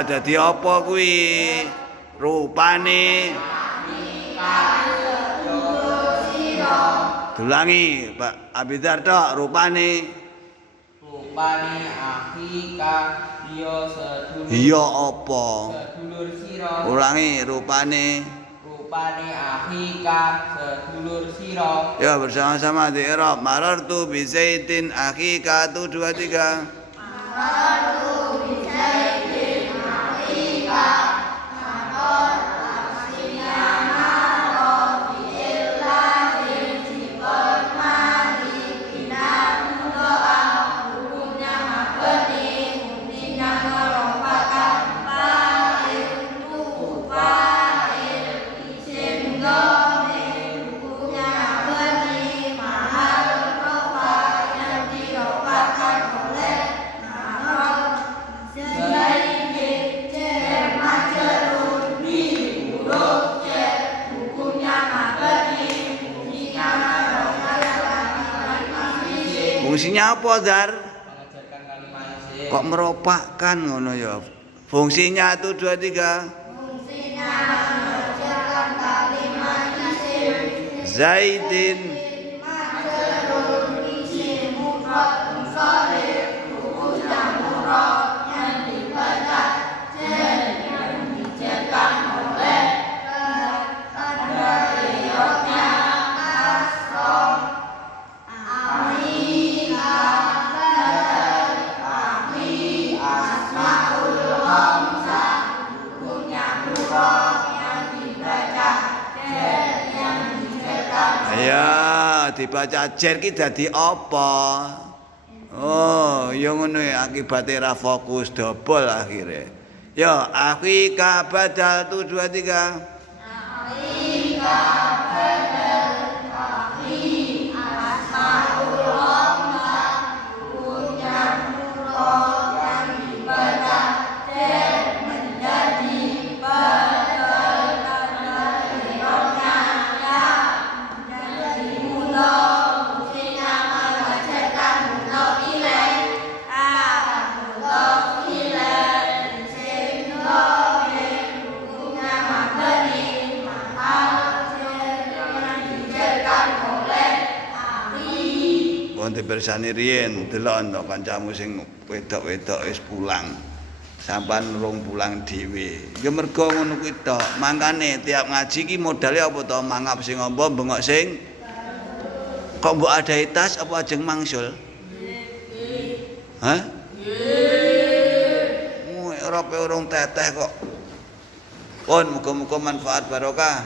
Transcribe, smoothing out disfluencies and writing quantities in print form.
Ya dadi apa kuwi? Rupane Dulangi Pak Abidar tok rupane akhika ya sedulur. Iya apa? Sedulur sira. Ulangi rupane akhika sedulur sira. Ya bersama-sama di Arab. Marartu bi Zaidin akhika 1 2 3. Marartu bi Zaidin akhika maror aksinya maro fi'il lazim sifat madi binar mudoa hukumnya mabni fungsinya merupakan fa'il tu fa'il isim dhamir hukumnya mabni mahal rofa yang dirofakan oleh maror Zaidin jar majrur bi huruf jar hukumnya mabni fungsinya merupakan isim. Fungsinya apa, Dar? Mengajarkan kalimat isim. Kok meropakkan ngono ya? Fungsinya 1 2 3. Fungsinya mengerjakan kalimat isim. Zaidin Majrur isim mufrad munsharif hukumnya murad yang dibaca jar yang dijarkan oleh tanda iotnya kasroh akhika badal akhi asmaul khamsah hukumnya murad yang dibaca jar yang dijarkan ya dibaca jer ki dadi apa? Oh, ya ngono ya akibate ra fokus dobol akhire. Ya, akhika badal 1 2 3. akhika badal akhi asmaul khamsah hukumnya murad yang dibaca jar menjadi badal tanda irohnya ya menjadi mudhof fungsinya mengajarkan mudhof ilaih mudhof ilaih isim dhamir hukumnya mabni mahal jar yang dijarkan oleh akhi. Kon dipersani riyen delok to kancamu sing wedok-wedok wis pulang. Sampan rung pulang dhewe. Ya mergo ngono kuwi tok. Mangkane tiap ngaji ki modale apa to? Mangap sing apa, bengok sing kok mbok adahi tas apa ajeng mangsul? Hah? Nggih. Ora urung teteh kok. Pun muga-muga manfaat barokah.